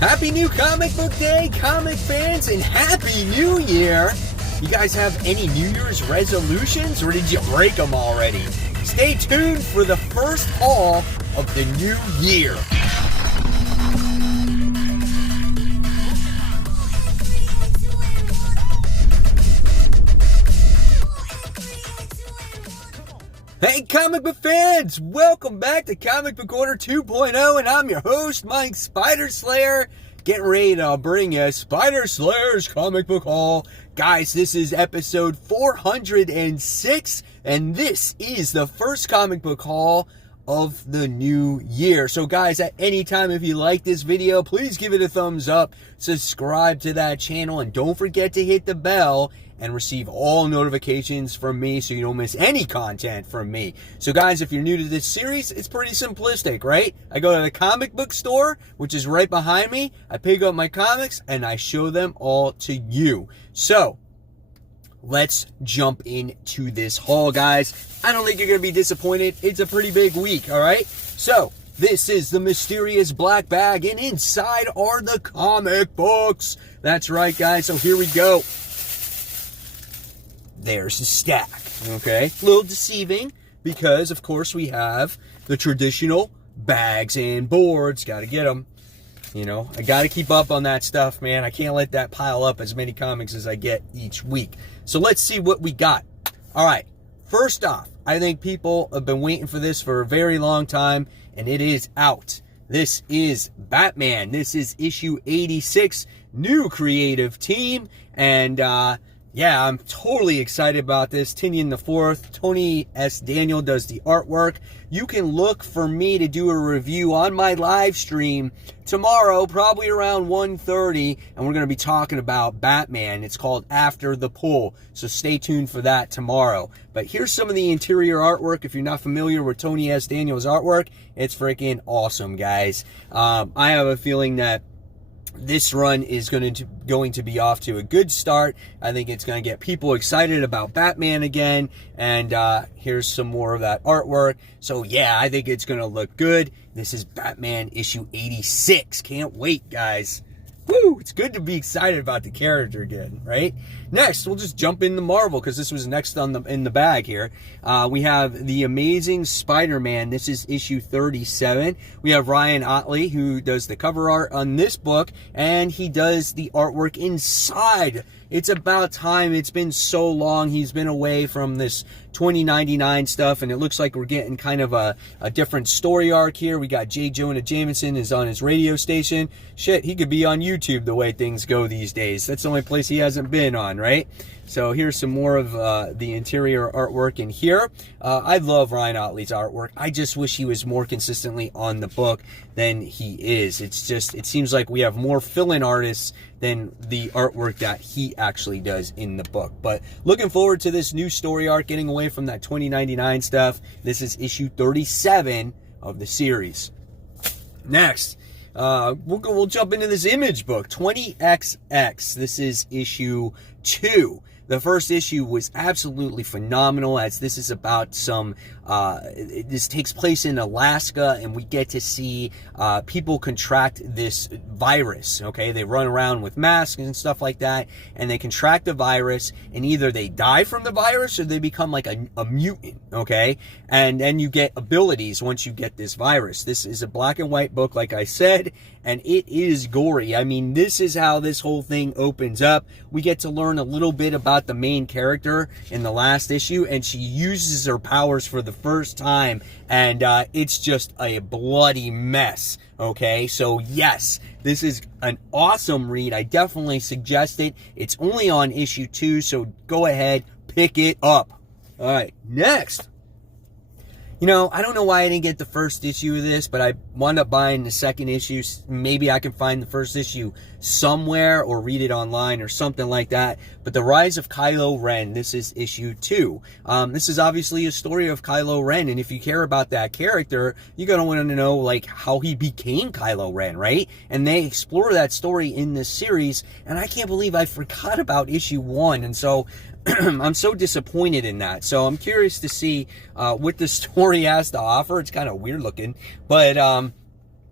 Happy New Comic Book Day, comic fans, and Happy New Year! You guys have any New Year's resolutions, or did you break them already? Stay tuned for the first haul of the new year. Hey comic book fans, welcome back to Comic Book Order 2.0, and I'm your host, Mike Spider Slayer, getting ready to bring you Spider Slayer's Comic Book Haul. Guys, this is episode 406, and this is the first comic book haul of the new year. So guys, at any time, if you like this video, please give it a thumbs up, subscribe to that channel, and don't forget to hit the bell and receive all notifications from me so you don't miss any content from me. So guys, if you're new to this series, it's pretty simplistic, right? I go to the comic book store, which is right behind me. I pick up my comics and I show them all to you. So let's jump into this haul, guys. I don't think you're going to be disappointed. It's a pretty big week, all right? So this is the mysterious black bag, and inside are the comic books. That's right, guys. So here we go. There's the stack, okay? A little deceiving because, of course, we have the traditional bags and boards. Got to get them. You know, I got to keep up on that stuff, man. I can't let that pile up as many comics as I get each week. So let's see what we got. All right, first off, I think people have been waiting for this for a very long time, and it is out. This is Batman. This is issue 86, new creative team, and yeah, I'm totally excited about this. Tinian the Fourth, Tony S. Daniel does the artwork. You can look for me to do a review on my live stream tomorrow, probably around 1:30, and we're going to be talking about Batman. It's called After the Pull, so stay tuned for that tomorrow. But here's some of the interior artwork. If you're not familiar with Tony S. Daniel's artwork, it's freaking awesome, guys. I have a feeling that this run is going to be off to a good start. I think it's going to get people excited about Batman again. And here's some more of that artwork. So yeah, I think it's going to look good. This is Batman issue 86. Can't wait, guys. Woo! It's good to be excited about the character again, right? Next, we'll just jump into Marvel because this was next in the bag here. We have The Amazing Spider-Man. This is issue 37. We have Ryan Otley, who does the cover art on this book, and he does the artwork inside. It's about time. It's been so long. He's been away from this 2099 stuff, and it looks like we're getting kind of a different story arc here. We got J. Jonah Jameson is on his radio station. Shit, he could be on YouTube the way things go these days. That's the only place he hasn't been on, right? So here's some more of the interior artwork in here. I love Ryan Otley's artwork. I just wish he was more consistently on the book than he is. It's just, it seems like we have more fill-in artists than the artwork that he actually does in the book. But looking forward to this new story arc, getting away from that 2099 stuff. This is issue 37 of the series. Next, we'll jump into this Image book, 20XX. This is issue 2. The first issue was absolutely phenomenal, as this is about some, this takes place in Alaska, and we get to see people contract this virus, okay? They run around with masks and stuff like that, and they contract the virus, and either they die from the virus or they become like a mutant, okay? And then you get abilities once you get this virus. This is a black and white book, like I said, and it is gory. I mean, this is how this whole thing opens up. We get to learn a little bit about the main character in the last issue, and she uses her powers for the first time, and it's just a bloody mess, okay? So yes, this is an awesome read. I definitely suggest it. It's only on issue 2, so go ahead, pick it up. All right, next. You know, I don't know why I didn't get the first issue of this, but I wound up buying the second issue. Maybe I can find the first issue somewhere or read it online or something like that. But The Rise of Kylo Ren, this is issue 2. This is obviously a story of Kylo Ren, and if you care about that character, you're going to want to know, like, how he became Kylo Ren, right? And they explore that story in this series, and I can't believe I forgot about issue 1, and so I'm so disappointed in that. So I'm curious to see what the story has to offer. It's kind of weird looking, but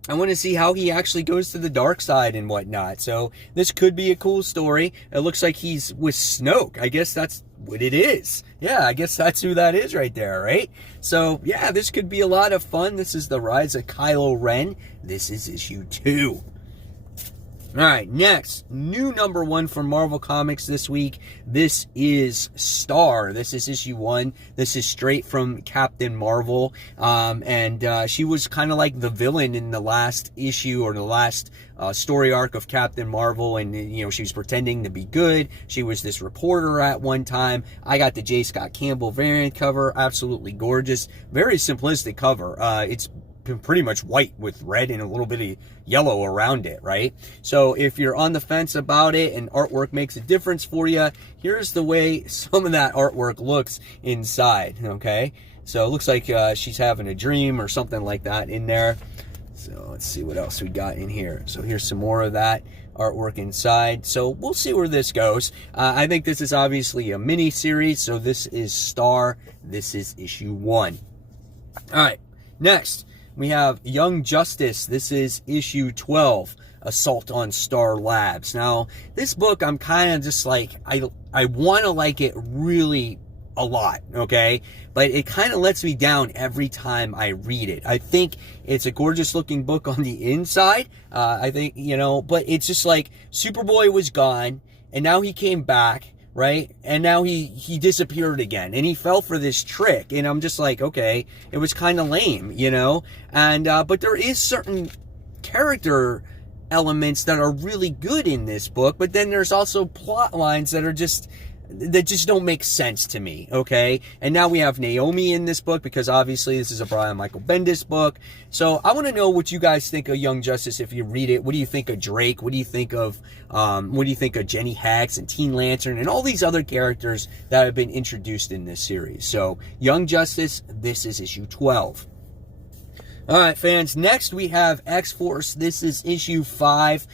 I want to see how he actually goes to the dark side and whatnot. So this could be a cool story. It looks like he's with Snoke. I guess that's what it is. Yeah, I guess that's who that is right there, right? So yeah, this could be a lot of fun. This is the Rise of Kylo Ren. This is issue 2. All right, next, new #1 from Marvel Comics this week. This is Star. This is issue 1. This is straight from Captain Marvel. And she was kind of like the villain in the last issue, or the last story arc of Captain Marvel. And, you know, she was pretending to be good. She was this reporter at one time. I got the J. Scott Campbell variant cover. Absolutely gorgeous. Very simplistic cover. It's pretty much white with red and a little bit of yellow around it, right? So if you're on the fence about it and artwork makes a difference for you, here's the way some of that artwork looks inside, okay? So it looks like she's having a dream or something like that in there. So let's see what else we got in here. So here's some more of that artwork inside. So we'll see where this goes. I think this is obviously a mini series. So this is Star. This is issue 1. All right, next we have Young Justice. This is issue 12, Assault on Star Labs. Now, this book, I'm kind of just like, I want to like it really a lot, okay? But it kind of lets me down every time I read it. I think it's a gorgeous looking book on the inside. I think, you know, but it's just like Superboy was gone and now he came back, right? And now he disappeared again, and he fell for this trick, and I'm just like, okay, it was kind of lame, you know? And but there is certain character elements that are really good in this book, but then there's also plot lines that just don't make sense to me, okay? And now we have Naomi in this book, because obviously this is a Brian Michael Bendis book. So I want to know what you guys think of Young Justice if you read it. What do you think of Drake? What do you think of Jenny Hex and Teen Lantern and all these other characters that have been introduced in this series? So Young Justice, this is issue 12. All right, fans, next we have X-Force. This is issue 5.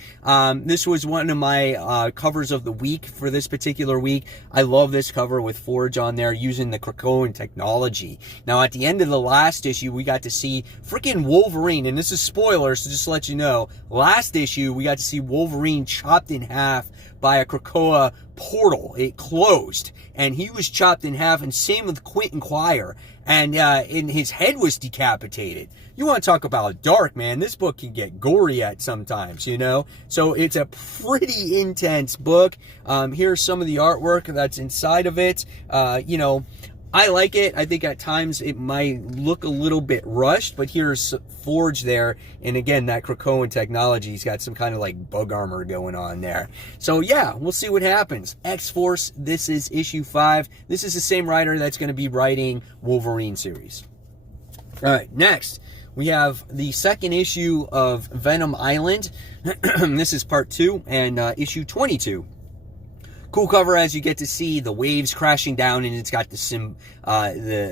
This was one of my covers of the week for this particular week. I love this cover with Forge on there using the Krakoan technology. Now, at the end of the last issue, we got to see freaking Wolverine, and this is spoilers, so just to let you know, last issue, we got to see Wolverine chopped in half by a Krakoa portal. It closed, and he was chopped in half, and same with Quentin Quire, and his head was decapitated. You want to talk about dark, man. This book can get gory at sometimes, you know? So it's a pretty intense book. Here's some of the artwork that's inside of it. You know, I like it. I think at times it might look a little bit rushed, but here's Forge there. And again, that Krakoan technology, he's got some kind of like bug armor going on there. So yeah, we'll see what happens. X-Force, this is issue 5. This is the same writer that's going to be writing Wolverine series. All right, next we have the second issue of Venom Island. This is part 2 and issue 22. Cool cover as you get to see the waves crashing down, and it's got the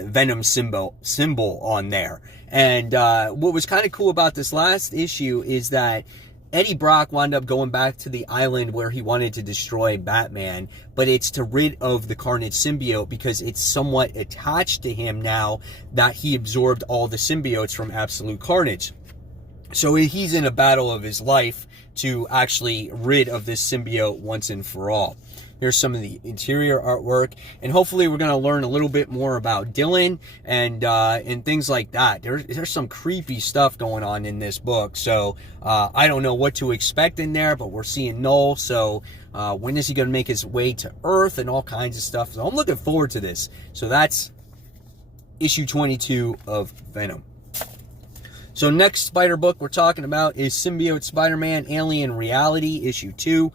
Venom symbol on there. And what was kind of cool about this last issue is that Eddie Brock wound up going back to the island where he wanted to destroy Batman, but it's to rid of the Carnage symbiote because it's somewhat attached to him now that he absorbed all the symbiotes from Absolute Carnage. So he's in a battle of his life to actually rid of this symbiote once and for all. Here's some of the interior artwork, and hopefully we're going to learn a little bit more about Dylan and things like that. There's some creepy stuff going on in this book, so I don't know what to expect in there, but we're seeing Null, so when is he going to make his way to Earth and all kinds of stuff. So I'm looking forward to this. So that's issue 22 of Venom. So next Spider book we're talking about is Symbiote Spider-Man Alien Reality, issue 2,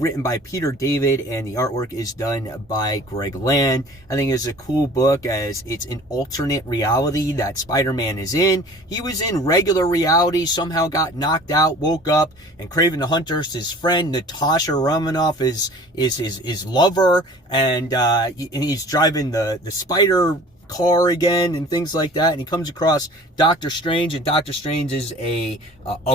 written by Peter David, and the artwork is done by Greg Land. I think it's a cool book as it's an alternate reality that Spider-Man is in. He was in regular reality, somehow got knocked out, woke up, and Kraven the Hunter's his friend. Natasha Romanoff is his lover, and he's driving the Spider car again and things like that, and he comes across Doctor Strange, and Doctor Strange is a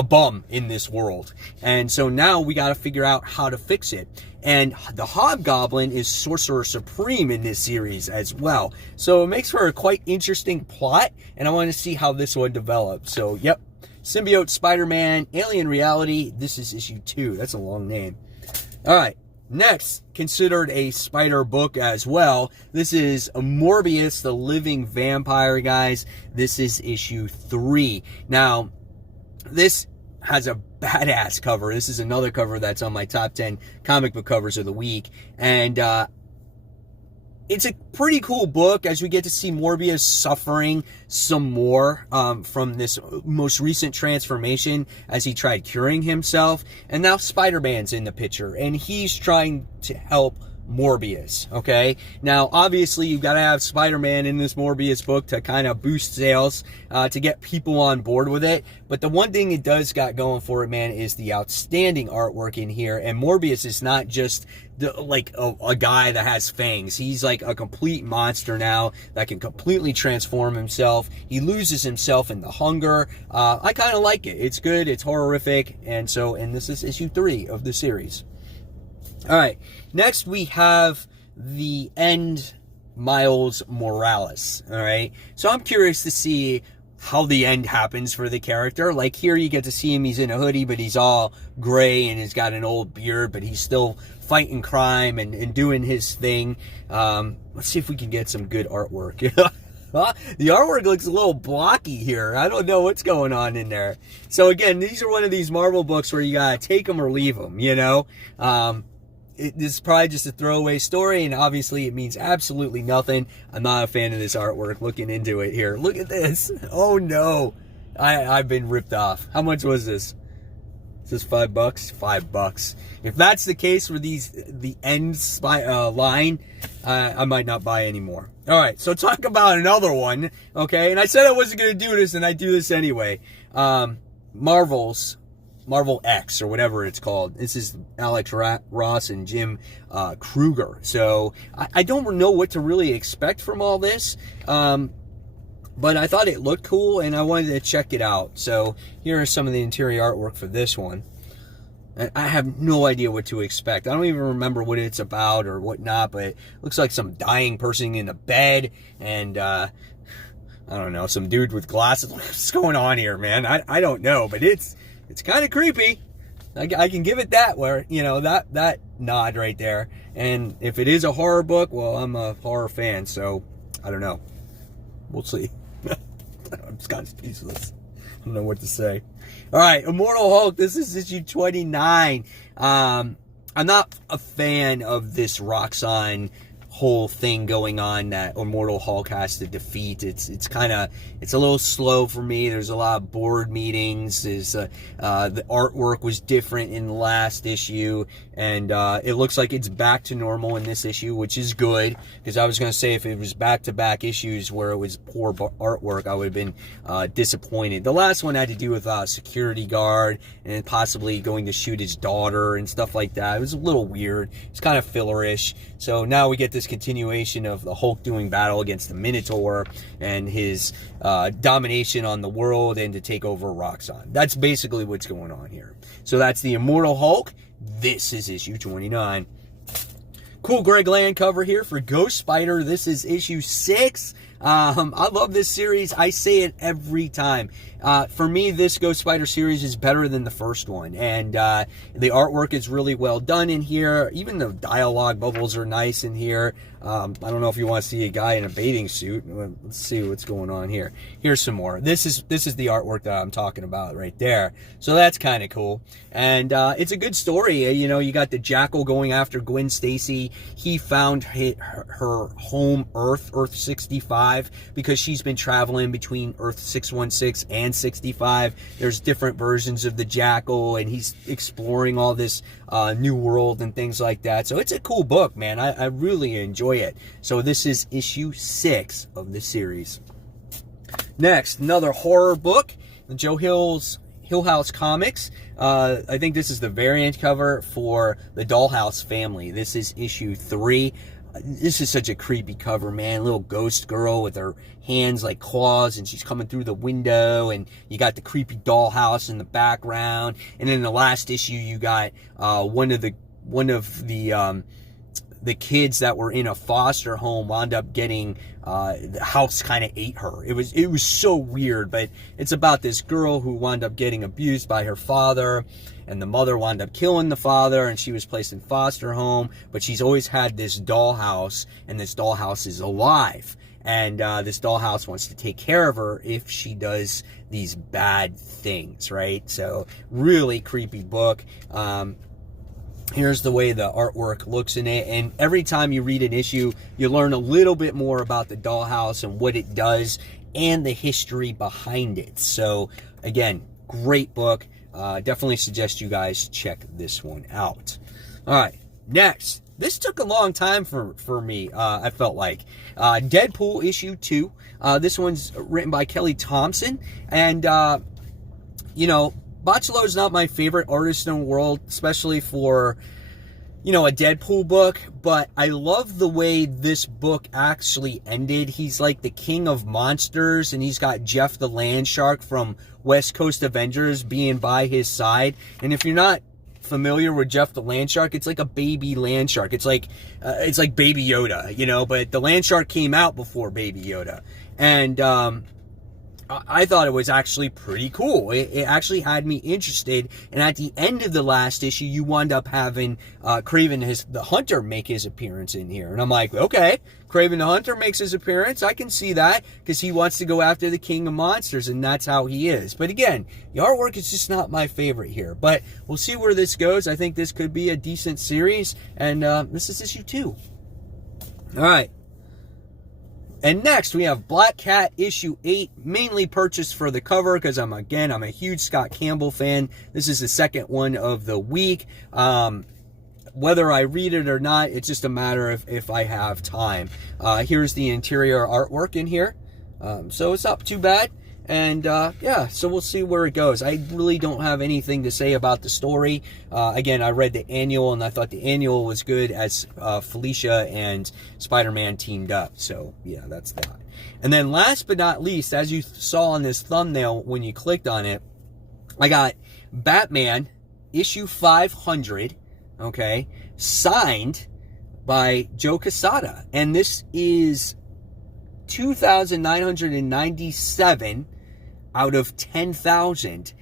bum in this world, and so now we got to figure out how to fix it. And the Hobgoblin is Sorcerer Supreme in this series as well, so it makes for a quite interesting plot, and I want to see how this one develops. So yep, Symbiote Spider-Man, Alien Reality. This is issue 2. That's a long name. All right. Next, considered a spider book as well. This is Morbius, the Living Vampire, guys. This is issue 3. Now, this has a badass cover. This is another cover that's on my top 10 comic book covers of the week. And it's a pretty cool book as we get to see Morbius suffering some more from this most recent transformation as he tried curing himself. And now Spider-Man's in the picture, and he's trying to help Morbius, okay? Now, obviously, you've got to have Spider-Man in this Morbius book to kind of boost sales, to get people on board with it. But the one thing it does got going for it, man, is the outstanding artwork in here. And Morbius is not just like a guy that has fangs. He's like a complete monster now that can completely transform himself. He loses himself in the hunger. I kind of like it. It's good. It's horrific. And this is issue 3 of the series. All right, next we have the End Miles Morales, all right? So I'm curious to see how the end happens for the character. Like here you get to see him, he's in a hoodie, but he's all gray and he's got an old beard, but he's still fighting crime and doing his thing. Let's see if we can get some good artwork. The artwork looks a little blocky here. I don't know what's going on in there. So again, these are one of these Marvel books where you gotta take them or leave them, you know? This is probably just a throwaway story, and obviously it means absolutely nothing. I'm not a fan of this artwork. Looking into it here. Look at this. Oh, no. I've been ripped off. How much was this? Is this $5? $5. If that's the case for the End line, I might not buy anymore. All right, so talk about another one, okay? And I said I wasn't going to do this, and I do this anyway. Marvel X, or whatever it's called. This is Alex Ross and Jim Kruger. So I don't know what to really expect from all this, but I thought it looked cool and I wanted to check it out. So here are some of the interior artwork for this one. I have no idea what to expect. I don't even remember what it's about or whatnot, but it looks like some dying person in a bed and I don't know, some dude with glasses. What's going on here, man? I don't know, but it's kind of creepy. I can give it that, where, you know, that nod right there. And if it is a horror book, well, I'm a horror fan, so I don't know. We'll see. I'm just kind of speechless. I don't know what to say. All right, Immortal Hulk. This is issue 29. I'm not a fan of this Roxxon whole thing going on that Immortal Hulk has to defeat. It's a little slow for me. There's a lot of board meetings. The artwork was different in the last issue, and it looks like it's back to normal in this issue, which is good, because I was going to say if it was back-to-back issues where it was poor artwork, I would have been disappointed. The last one had to do with a security guard and possibly going to shoot his daughter and stuff like that. It was a little weird. It's kind of fillerish. So now we get this continuation of the Hulk doing battle against the Minotaur and his domination on the world and to take over Roxxon. That's basically what's going on here. So that's the Immortal Hulk. This is issue 29. Cool Greg Land cover here for Ghost Spider. This is issue 6. I love this series. I say it every time. For me, this Ghost Spider series is better than the first one. And the artwork is really well done in here. Even the dialogue bubbles are nice in here. I don't know if you want to see a guy in a bathing suit. Let's see what's going on here. Here's some more. This is the artwork that I'm talking about right there. So that's kind of cool. And it's a good story. You know, you got the Jackal going after Gwen Stacy. He found her home, Earth 65, because she's been traveling between Earth 616 and 65. There's different versions of the Jackal, and he's exploring all this new world and things like that. So it's a cool book, man. I really enjoy it. So this is issue 6 of the series. Next, another horror book, the Joe Hill House Comics. I think this is the variant cover for the Dollhouse Family. This is issue 3. This is such a creepy cover, man. Little ghost girl with her hands like claws, and she's coming through the window, and you got the creepy dollhouse in the background. And in the last issue, you got one of the the kids that were in a foster home wound up getting, the house kind of ate her. It was so weird, but it's about this girl who wound up getting abused by her father, and the mother wound up killing the father, and she was placed in foster home, but she's always had this dollhouse, and this dollhouse is alive. And this dollhouse wants to take care of her if she does these bad things, right? So, really creepy book. Here's the way the artwork looks in it. And every time you read an issue, you learn a little bit more about the dollhouse and what it does and the history behind it. So, again, great book. Definitely suggest you guys check this one out. All right, next. This took a long time for me, I felt like. Deadpool issue 2. This one's written by Kelly Thompson. And, you know, Bachelot's not my favorite artist in the world, especially for, you know, a Deadpool book. But I love the way this book actually ended. He's like the king of monsters, and he's got Jeff the Land Shark from West Coast Avengers being by his side. And if you're not familiar with Jeff the Land Shark, it's like a baby land shark. It's like Baby Yoda, you know, but the land shark came out before Baby Yoda. And I thought it was actually pretty cool. It actually had me interested. And at the end of the last issue, you wound up having Kraven the Hunter make his appearance in here. And I'm like, okay, Kraven the Hunter makes his appearance. I can see that because he wants to go after the King of Monsters, and that's how he is. But again, the artwork is just not my favorite here. But we'll see where this goes. I think this could be a decent series. And this is issue 2. All right. And next, we have Black Cat issue 8, mainly purchased for the cover because I'm a huge Scott Campbell fan. This is the second one of the week. Whether I read it or not, it's just a matter of if I have time. Here's the interior artwork in here. So it's not too bad. And yeah, so we'll see where it goes. I really don't have anything to say about the story. Again, I read the annual, and I thought the annual was good as Felicia and SpiderMan teamed up. So yeah, that's that. And then last but not least, as you saw on this thumbnail when you clicked on it, I got Batman issue 500, okay, signed by Joe Quesada. And this is 2,997 out of 10,000,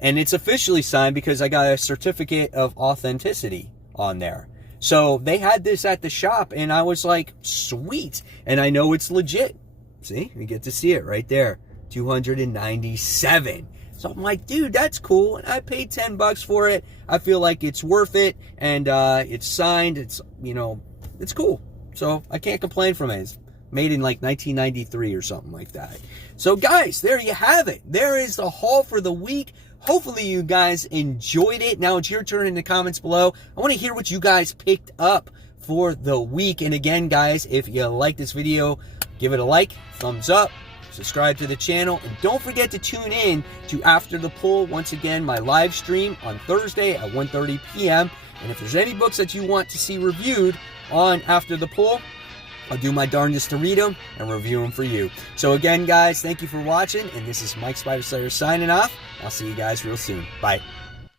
and it's officially signed because I got a certificate of authenticity on there. So they had this at the shop, and I was like, sweet, and I know it's legit. See, you get to see it right there, 297. So I'm like, dude, that's cool, and I paid $10 for it. I feel like it's worth it, and it's signed. It's, you know, it's cool. So I can't complain from it. It's made in like 1993 or something like that. So guys, there you have it. There is the haul for the week. Hopefully you guys enjoyed it. Now it's your turn in the comments below. I want to hear what you guys picked up for the week. And again, guys, if you like this video, give it a like, thumbs up, subscribe to the channel, and don't forget to tune in to After the Pull. Once again, my live stream on Thursday at 1:30 p.m. And if there's any books that you want to see reviewed on After the Pull, I'll do my darndest to read them and review them for you. So again, guys, thank you for watching, and this is Mike Spider Slayer signing off. I'll see you guys real soon. Bye.